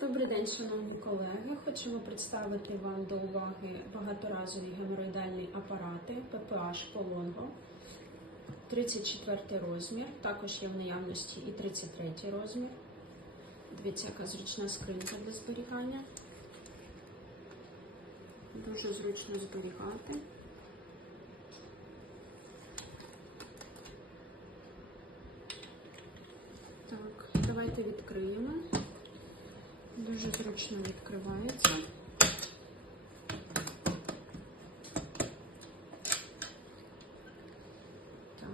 Добрий день, шановні колеги. Хочемо представити вам до уваги багаторазові геморроїдальні апарати PPH Polongo. 34 розмір, також є в наявності і 33 розмір. Дивіться, яка зручна скринька для зберігання. Дуже зручно зберігати. Так, давайте відкриємо. Дуже зручно відкривається. Так,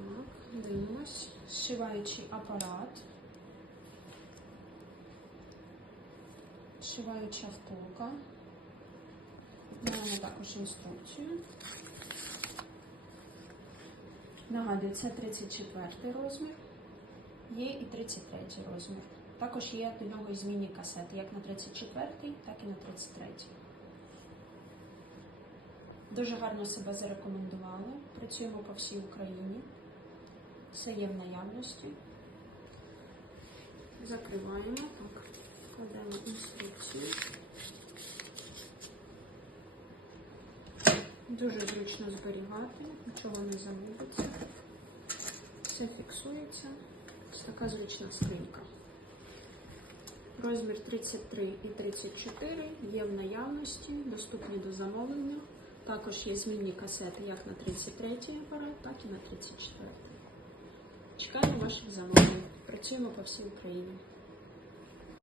дивимось. Зшиваючий апарат. Зшиваюча втулка. Маємо також інструкцію. Нагадую, це 34 розмір. Є і 33 розмір. Також є до нього і змінні касети, як на 34, так і на 33. Дуже гарно себе зарекомендували. Працюємо по всій Україні. Все є в наявності. Закриваємо. Так, кладемо інструкцію. Дуже зручно зберігати, нічого не загубиться. Все фіксується. Ось така зручна скринька. Розмір 33 і 34 є в наявності, доступні до замовлення. Також є змінні касети як на 33 апарат, так і на 34. Чекаємо ваших замовлень. Працюємо по всій Україні.